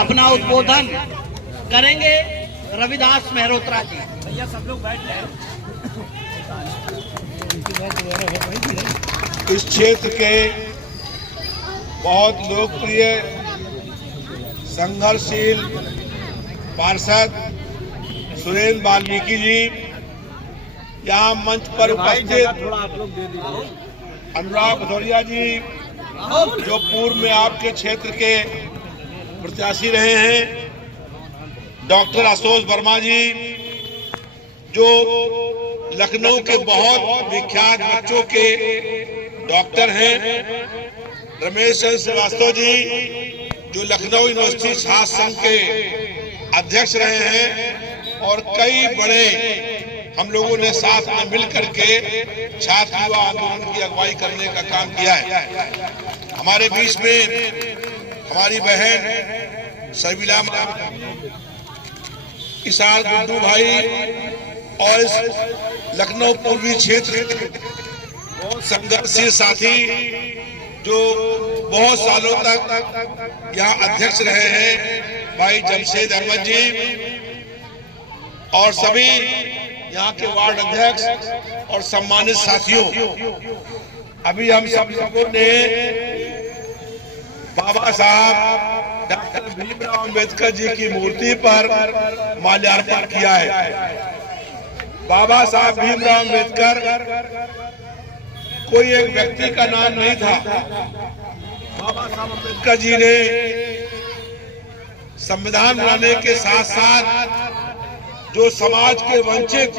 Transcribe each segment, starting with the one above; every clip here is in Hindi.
अपना उद्बोधन करेंगे रविदास मेहरोत्रा जी। भैया सब लोग बैठ जाए। इस क्षेत्र के बहुत लोकप्रिय संघर्षशील पार्षद सुरेंद्र वाल्मीकि जी, यहाँ मंच पर उपस्थित अनुराग भदौरिया जी, जो पूर्व में आपके क्षेत्र के प्रत्याशी रहे हैं, डॉक्टर आशुतोष वर्मा जी, जो लखनऊ के बहुत विख्यात बच्चों के डॉक्टर हैं, रमेश चंद्र श्रीवास्तव जी, जो लखनऊ यूनिवर्सिटी छात्र संघ के अध्यक्ष रहे हैं, और कई बड़े हम लोगों ने साथ में मिलकर के छात्र युवा आंदोलन की अगुवाई करने का काम किया है। हमारे बीच में हमारी बहन शर्मिला किसान गुड्डू भाई और इस लखनऊ पूर्वी क्षेत्र संघर्षशील साथी जो बहुत सालों तक यहाँ अध्यक्ष रहे हैं, भाई जमशेद अहमद जी, और सभी यहाँ के वार्ड अध्यक्ष और सम्मानित साथियों, अभी हम सब लोगों ने बाबा साहब डॉक्टर भीमराव अंबेडकर जी की मूर्ति पर माल्यार्पण किया है। बाबा साहब भीमराव अंबेडकर कोई एक व्यक्ति का नाम नहीं था। बाबा साहब अंबेडकर जी ने संविधान बनाने के साथ साथ जो समाज के वंचित,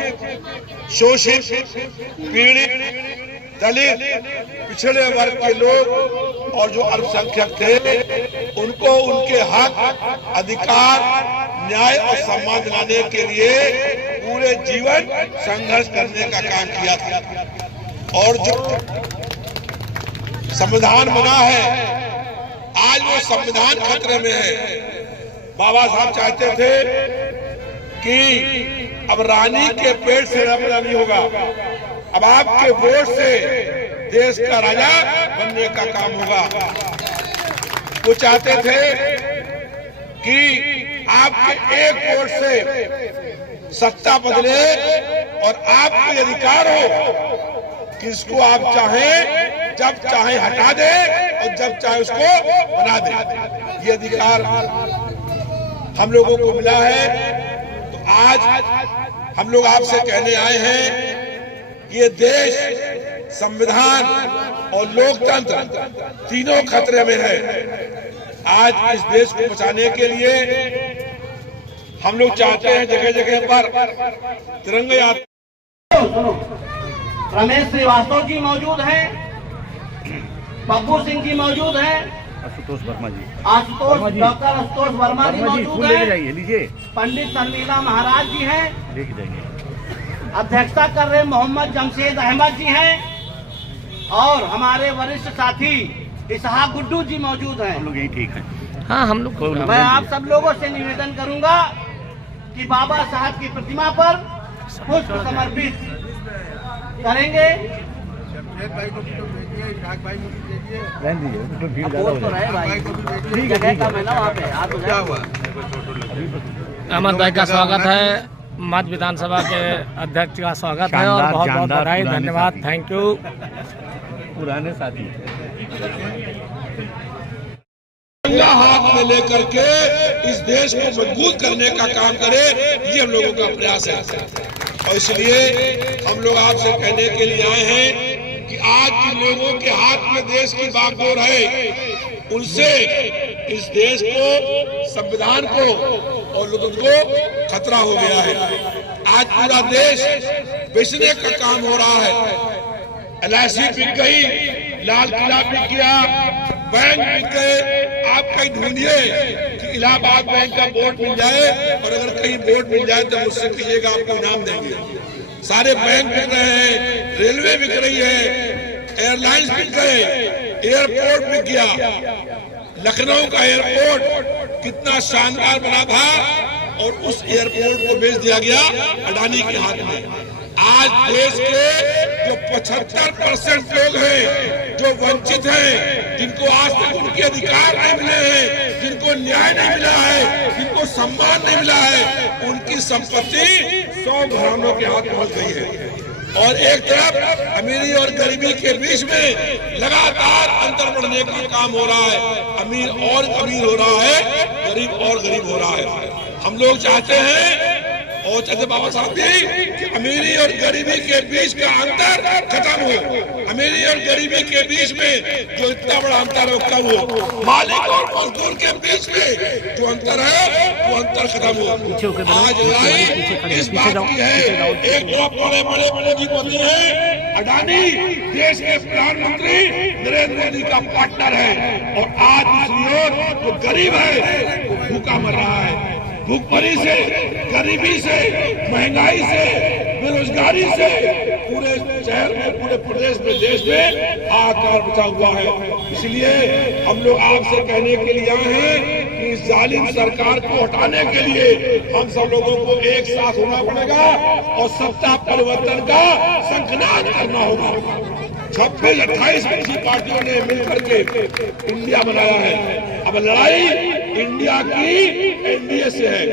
शोषित, पीड़ित, दलित, पिछड़े वर्ग के लोग और जो अल्पसंख्यक थे, उनको उनके हक, अधिकार, न्याय और सम्मान दिलाने के लिए पूरे जीवन संघर्ष करने का काम किया था। और जो संविधान बना है, आज वो संविधान खतरे में है। बाबा साहब चाहते थे कि अब रानी के पेट से राजा नहीं होगा, अब आपके वोट से देश का राजा बनने का काम होगा। वो चाहते थे कि आपके एक वोट से सत्ता बदले और आपको अधिकार हो कि इसको आप चाहें, जब चाहे हटा दे और जब चाहे उसको बना दे। ये अधिकार हम लोगों को मिला है। तो आज हम लोग आपसे कहने आए हैं, ये देश, संविधान और लोकतंत्र तीनों खतरे में है। आज इस देश को बचाने के लिए हम लोग चाहते हैं जगह जगह पर तिरंगा यात्रा। रमेश श्रीवास्तव जी मौजूद हैं, पप्पू सिंह जी मौजूद हैं, आशुतोष वर्मा जी, डॉक्टर आशुतोष वर्मा जी मौजूद हैं, लीजिए, पंडित शर्मिला महाराज जी हैं, लेके जाइए, अध्यक्षता कर रहे मोहम्मद जमशेद अहमद जी हैं, और हमारे वरिष्ठ साथी इसहाक गुड्डू जी मौजूद हैं। हम लोग यही ठीक है। हाँ, हम लोग मैं आप सब लोगों से निवेदन करूंगा कि बाबा साहब की प्रतिमा पर पुष्प समर्पित करेंगे। अहमद भाई का स्वागत है, मध्य विधानसभा के अध्यक्ष का स्वागत है और बहुत बहुत बधाई, धन्यवाद, थैंक यू। पुराने साथी हाथ में लेकर के इस देश को मजबूत करने का काम करे, ये हम लोगों का प्रयास है। और इसलिए हम लोग आपसे कहने के लिए आए हैं कि आज जिन लोगों के हाथ में देश की बागडोर है, उनसे इस देश को, संविधान को और लोकतंत्र को खतरा हो गया है। आज पूरा देश बेचने का काम हो रहा है। LIC बिक गई, लाल किला बिक गया, बैंक बिक गए। आप कहीं ढूंढिए कि इलाहाबाद बैंक का बोर्ड मिल जाए, और अगर कहीं बोर्ड मिल जाए तो मुझसे कहिएगा, आपको इनाम देंगे। सारे बैंक बिक रहे हैं, रेलवे बिक रही है, एयरलाइंस बिक गए, एयरपोर्ट बिक गया। लखनऊ का एयरपोर्ट कितना शानदार बना था, और उस एयरपोर्ट को बेच दिया गया अडानी के हाथ में। आज देश के जो 75% लोग हैं, जो वंचित हैं, जिनको आज तक उनके अधिकार नहीं मिले हैं, जिनको न्याय नहीं मिला सम्मान नहीं मिला है, उनकी संपत्ति 100 घरानों के हाथ पहुंच गई है। और एक तरफ अमीरी और गरीबी के बीच में लगातार अंतर बढ़ने का काम हो रहा है। अमीर और अमीर हो रहा है, गरीब और गरीब हो रहा है। हम लोग चाहते हैं और चाहते बाबा साहब भी कि अमीरी और गरीबी के बीच का अंतर खत्म हो। अमीरी और गरीबी के बीच में जो इतना बड़ा अंतर है वो कम हो। मालिक और मजदूर के बीच में जो अंतर है वो अंतर खत्म हो। आज लड़ाई इस बात की है, एक तरफ बड़े बड़े पूंजीपति हैं, अडानी देश के प्रधानमंत्री नरेंद्र मोदी का पार्टनर है, और आज दूसरी ओर जो गरीब है वो भूखा मर रहा है। भूखमरी से, गरीबी से, महंगाई से, बेरोजगारी से पूरे शहर में, पूरे प्रदेश में, देश में हाहाकार मचा हुआ है। इसलिए हम लोग आपसे कहने के लिए आए हैं कि इस जालिम सरकार को हटाने के लिए हम सब लोगों को एक साथ होना पड़ेगा और सत्ता परिवर्तन का शंखनाद करना होगा। 26-28 ऐसी पार्टियों ने मिलकर के इंडिया बनाया है। अब लड़ाई इंडिया की एनडीए से है।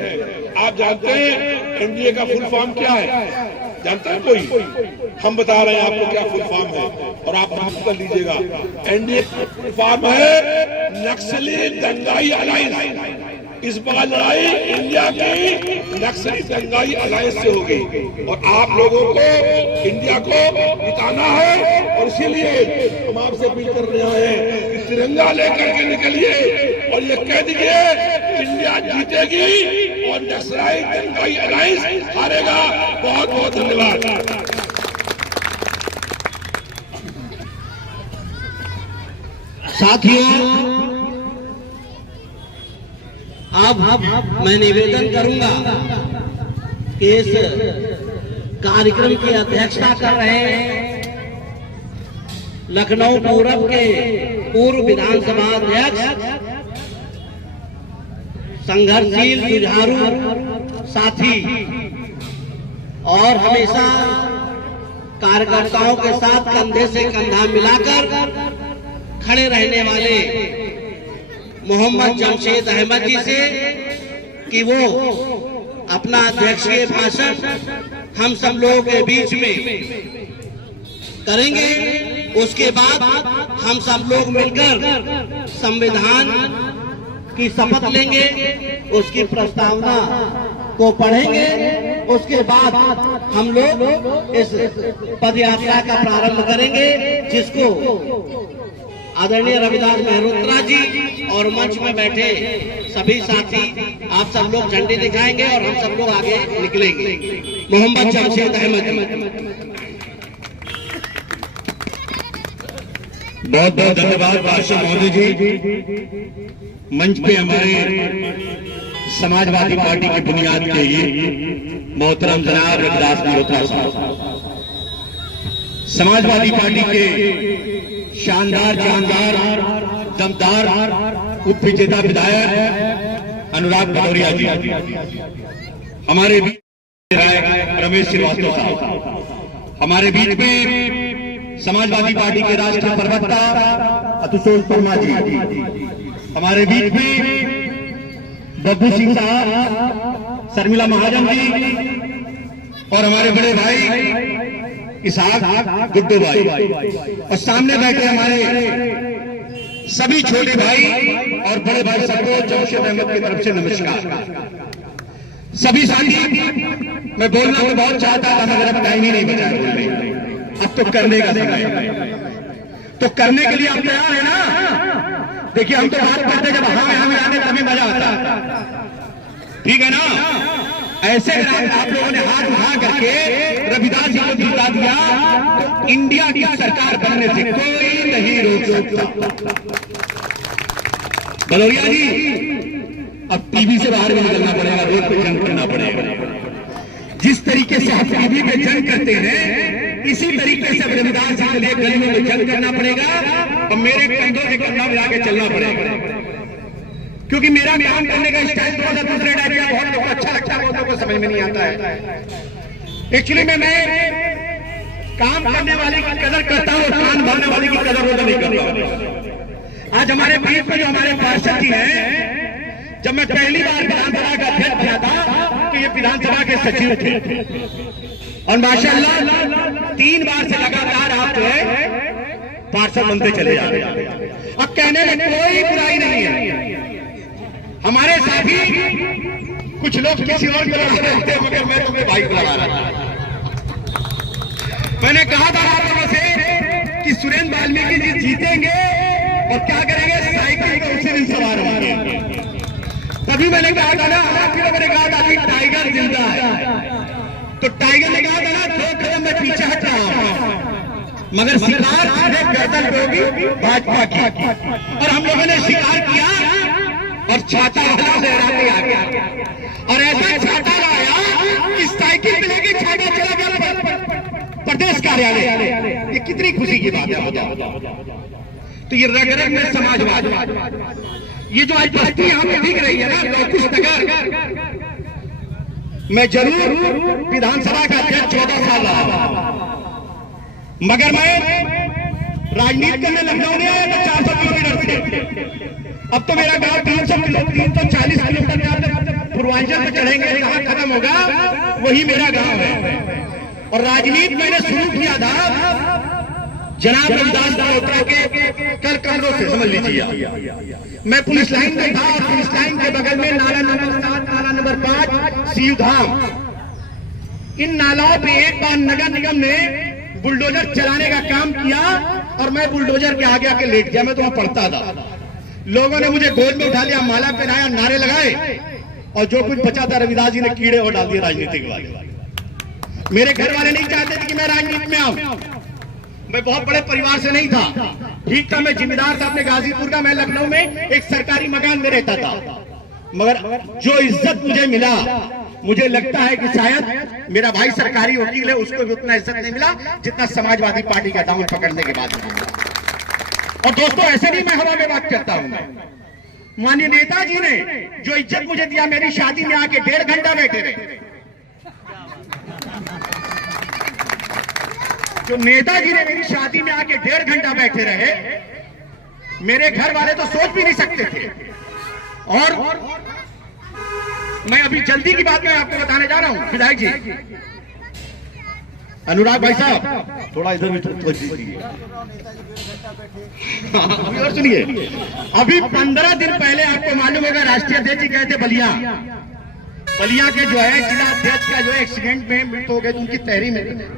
आप जानते हैं एनडीए का फुल फॉर्म क्या है? जानता है कोई? हम बता रहे हैं आपको क्या फुल फॉर्म है और आप नोट कर लीजिएगा। एनडीए का फुल फॉर्म है नक्सली दंगाई अलायंस। इस बार लड़ाई इंडिया की नक्सली दंगाई अलायंस से होगी और आप लोगों को इंडिया को जिताना है। और इसीलिए हम आपसे अपील कर रहे हैं कि तिरंगा लेकर के निकलिए और ये कह दीजिए इंडिया जीतेगी और नक्सली दंगाई अलायंस हारेगा। बहुत बहुत धन्यवाद। साथियों, अब मैं निवेदन करूंगा कि इस कार्यक्रम की अध्यक्षता कर रहे हैं लखनऊ पूरब के पूर्व विधानसभा अध्यक्ष, संघर्षशील जुझारू साथी और हमेशा कार्यकर्ताओं के साथ कंधे से कंधा मिलाकर खड़े रहने वाले मोहम्मद जमशेद अहमद जी से कि वो अपना अध्यक्षीय भाषण हम सब लोगों के बीच में करेंगे। उसके बाद हम सब लोग मिलकर संविधान की शपथ लेंगे, उसकी प्रस्तावना को पढ़ेंगे। उसके बाद हम लोग इस पदयात्रा का प्रारंभ करेंगे, जिसको आदरणीय रविदास मेहरोत्रा जी और मंच में बैठे सभी साथी आप सब लोग झंडे दिखाएंगे और हम सब लोग आगे निकलेंगे। मोहम्मद जमशेद अहमद। बहुत बहुत धन्यवाद बादशाह महोदय जी। मंच पे हमारे समाजवादी पार्टी की बुनियाद के लिए मोहतरम जनाब रविदास मेहरोत्रा साहब, समाजवादी पार्टी के शानदार जानदार दमदार उप विजेता विधायक अनुराग भदौरिया जी, हमारे बीच रमेश श्रीवास्तव साहब, हमारे बीच में समाजवादी पार्टी के राष्ट्रीय प्रवक्ता अतुल शर्मा जी, हमारे बीच में बब्बू सिंह साहब, शर्मिला महाजन जी और हमारे बड़े भाई इसहाक गुड्डू भाई, और सामने बैठे हमारे सभी छोटे भाई और बड़े भाई सबको जमशेद अहमद की तरफ से नमस्कार। सभी साथी, मैं बोलना तो बहुत चाहता था मगर अब टाइम ही नहीं बचा बोलने। अब तो करने का समय है, तो करने के लिए आप तैयार है ना? देखिए हम तो बात करते जब हम आने तभी मजा आता, ठीक है ना? ऐसे आप लोगों ने हाथ उठा करके रविदास जी को जिता दिया तो इंडिया की सरकार बनने से कोई नहीं रोक सकता। भदौरिया जी, अब टीवी से बाहर भी निकलना पड़ेगा, रोड पे जंग करना पड़ेगा। जिस तरीके से हम टीवी पे जंग करते हैं, इसी तरीके से रविदास जी के लिए गलियों में जंग करना पड़ेगा और मेरे कंधों से कंधा मिला के चलना पड़ेगा। क्योंकि मेरा काम करने का स्टाइल थोड़ा सा दूसरे टाइप का, बहुत लोगों को अच्छा लगता है, बहुत लोगों को समझ में नहीं आता है। एक्चुअली मैं काम करने वाले की कदर करता हूँ, कान भरने वाले की कदर रोज नहीं करता। आज हमारे बीच में जो हमारे पार्षद जी हैं, जब मैं पहली बार विधानसभा का ये विधानसभा के सचिव थे और माशाल्लाह 3 बार से लगातार आप जो है पार्षद बनते चले जा रहे हैं। अब कहने में कोई बुराई नहीं है। हमारे साथी कुछ लोग किसी और को लड़ा रहे थे, मगर मैं तुम्हें भाई को लड़ा रहा था। मैंने कहा था आप लोगों से कि सुरेंद्र वाल्मीकि जी जीतेंगे और क्या करेंगे, साइकिल पर उसी दिन सवार होंगे। तभी मैंने कहा था ना, आप लोगों ने कहा था कि टाइगर जिंदा है, तो टाइगर ने कहा था ना 2 कदम में पीछे हट रहा हूं, मगर शिकार सीधे गर्दन पे होगी भाजपा की। और हम लोगों ने शिकार किया और छाता लहरा के आ गया, और ऐसा छाता लाया कि साइकिल पे लेके छाता चला गया प्रदेश कार्यालय। ये कितनी खुशी की बात है बताओ। तो ये रग रग में समाजवाद, ये जो आज बस्ती यहाँ पे दिख रही है ना लौकुश नगर, मैं जरूर विधानसभा का अध्यक्ष 14 साल रहा, मगर मैं राजनीति करने लखनऊ नहीं आया था 400 किलोमीटर से। अब तो मेरा गांव 340 किलोमीटर पूर्वांचल में चढ़ेंगे, कहाँ खत्म होगा वही मेरा गांव है। और राजनीति मैंने शुरू किया था जनाब रविदास मल्होत्रा के कल कमरों से, समझ लीजिए। मैं पुलिस लाइन में था और पुलिस लाइन के बगल में नाला नंबर 7, नाला नंबर 5, सीयू धाम, इन नालाओं पे एक बार नगर निगम ने बुलडोजर चलाने का काम किया और मैं बुलडोजर के आगे आके लेट गया। मैं तो वहां पढ़ता था, लोगों ने मुझे गोद में उठा लिया, माला पहनाया, नारे लगाए, और जो कुछ बचा था रविदास जी ने कीड़े और डाल दिए राजनीति के बाद। मेरे घर वाले नहीं चाहते थे कि मैं राजनीति में आऊं, मैं बहुत बड़े परिवार से नहीं था, ठीक था, मैं जिम्मेदार था अपने गाजीपुर का। मैं लखनऊ में एक सरकारी मकान में रहता था, मगर जो इज्जत मुझे मिला, मुझे लगता है कि शायद मेरा भाई सरकारी वकील है, उसको भी उतना इज्जत नहीं मिला जितना समाजवादी पार्टी का दामन पकड़ने के बाद मिला। और दोस्तों ऐसे नहीं मैं हवा में बात करता हूं, माननीय नेताजी ने जो इज्जत मुझे दिया, मेरी शादी में आके 1.5 घंटा बैठे रहे। जो नेताजी ने मेरी शादी में आके 1.5 घंटा बैठे रहे, मेरे घर वाले तो सोच भी नहीं सकते थे। और मैं अभी जल्दी की बात मैं आपको बताने जा रहा हूं विधायक जी, अनुराग भाई साहब थोड़ा इधर भी अभी और सुनिए। अभी 15 दिन पहले आपको मालूम होगा राष्ट्रीय अध्यक्ष जी गए थे बलिया के जो है जिला अध्यक्ष का जो एक्सीडेंट में मृत्यु हो गई, उनकी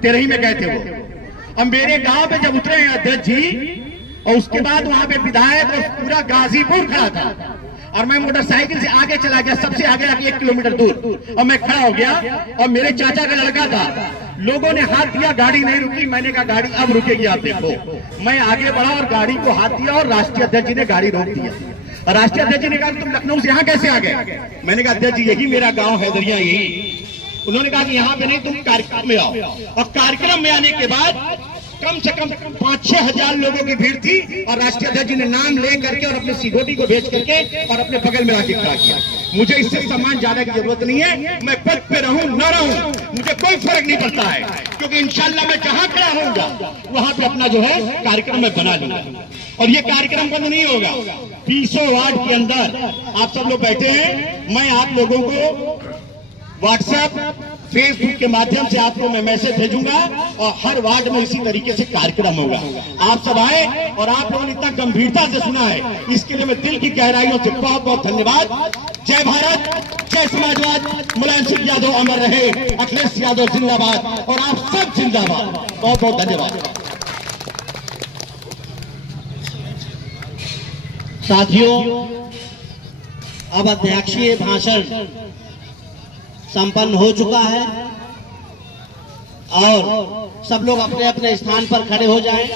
तेरही में गए थे वो। अब मेरे गांव पे जब उतरे हैं अध्यक्ष जी, और उसके बाद वहां पे विधायक और पूरा गाजीपुर खड़ा था, और मैं मोटरसाइकिल से आगे चला गया, सबसे आगे आके 1 किलोमीटर दूर, और मैं खड़ा हो गया, और मेरे चाचा का लड़का था, लोगों ने हाथ दिया, गाड़ी नहीं रुकी। मैंने कहा गाड़ी अब रुकेगी, आप देखो। मैं आगे बढ़ा और गाड़ी को हाथ दिया, और राष्ट्रीय अध्यक्ष जी ने गाड़ी रोक दिया। राष्ट्रीय अध्यक्ष जी ने कहा तुम लखनऊ से यहाँ कैसे आ गए? मैंने कहा अध्यक्ष जी यही मेरा गाँव हैदरिया, यही। उन्होंने कहा कि यहाँ पे नहीं, तुम कार्यक्रम में आओ। और कार्यक्रम में आने के बाद कम से कम 5-6 हजार लोगों की भीड़ थी, और राष्ट्रीय अध्यक्ष जी ने नाम ले करके और अपने सिक्योरिटी को भेज करके और अपने बगल में आके खड़ा किया। मुझे इससे सम्मान ज्यादा की जरूरत नहीं है, मैं पद पे रहूं न रहूं मुझे कोई फर्क नहीं पड़ता है, क्योंकि इंशाल्लाह मैं जहां खड़ा होऊंगा वहां पे अपना जो है कार्यक्रम मैं बना लूंगा। और ये कार्यक्रम बंद नहीं होगा। 300 वार्ड के अंदर आप सब लोग बैठे हैं, मैं आप लोगों को व्हाट्सएप फेसबुक के माध्यम से आपको मैं मैसेज भेजूंगा, और हर वार्ड में इसी तरीके से कार्यक्रम होगा। आप सब आए, और आप लोगों ने इतना गंभीरता से सुना है, इसके लिए मैं दिल की गहराइयों से बहुत बहुत धन्यवाद। जय भारत, जय समाजवाद, मुलायम सिंह यादव अमर रहे, अखिलेश यादव जिंदाबाद, और आप सब जिंदाबाद। बहुत बहुत धन्यवाद। साथियों, अब अध्यक्षीय भाषण संपन्न हो चुका है, और सब लोग अपने अपने स्थान पर खड़े हो जाएं।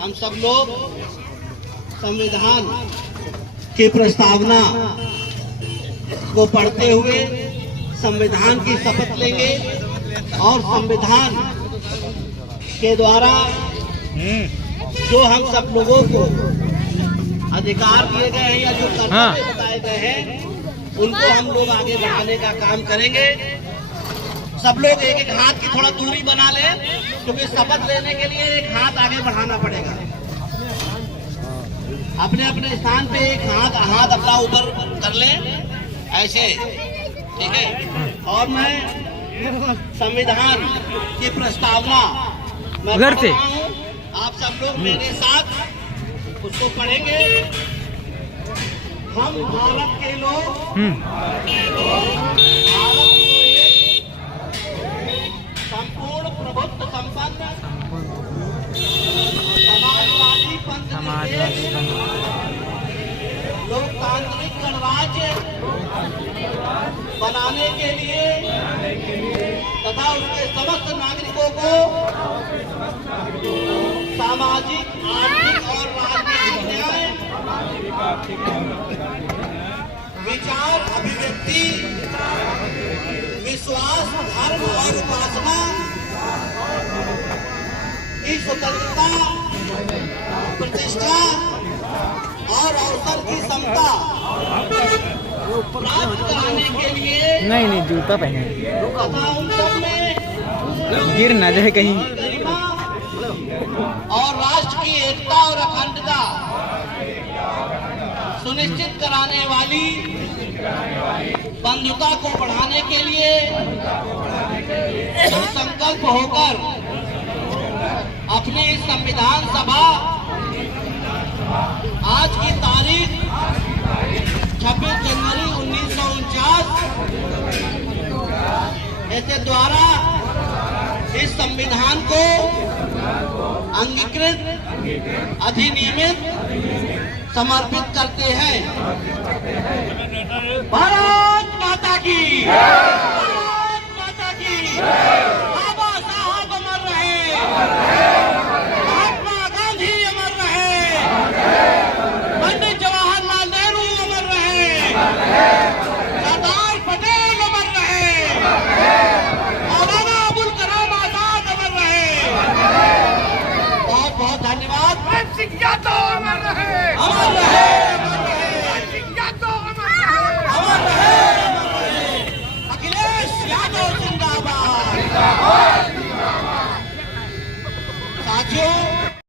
हम सब लोग संविधान की प्रस्तावना को पढ़ते हुए संविधान की शपथ लेंगे, और संविधान के द्वारा जो हम सब लोगों को अधिकार दिए गए हैं या जो कर्तव्य बताए गए हैं, उनको हम लोग आगे बढ़ाने का काम करेंगे। सब लोग एक एक हाथ की थोड़ा दूरी बना लें, क्योंकि शपथ लेने के लिए एक हाथ आगे बढ़ाना पड़ेगा। अपने अपने स्थान पे एक हाथ अपना ऊपर कर लें, ऐसे ठीक है। और मैं संविधान की प्रस्तावना मैं घर से पढ़ रहा हूं, आप सब लोग मेरे साथ उसको पढ़ेंगे। हम भारत के लोग भारत को एक संपूर्ण प्रभुत्व संपन्न समाजवादी पंथ लोकतांत्रिक गणराज्य बनाने के लिए तथा उसके समस्त नागरिकों को सामाजिक, आर्थिक और राजनीतिक न्याय, विचार, अभिव्यक्ति, विश्वास, धर्म और उपासना की स्वतंत्रता, प्रतिष्ठा और अवसर की समता प्राप्त कराने के लिए नहीं जूता पहने तथा उन सब में गिर ना जाए कहीं गरिमा और राष्ट्र की एकता और अखंडता सुनिश्चित कराने वाली बंधुता को बढ़ाने के लिए संकल्प होकर अपनी संविधान सभा आज की तारीख 26 जनवरी 1949 ऐसे द्वारा इस संविधान को अंगीकृत, अधिनियमित, समर्पित करते हैं। भारत माता की, भारत माता की, बाबा साहब अमर रहे।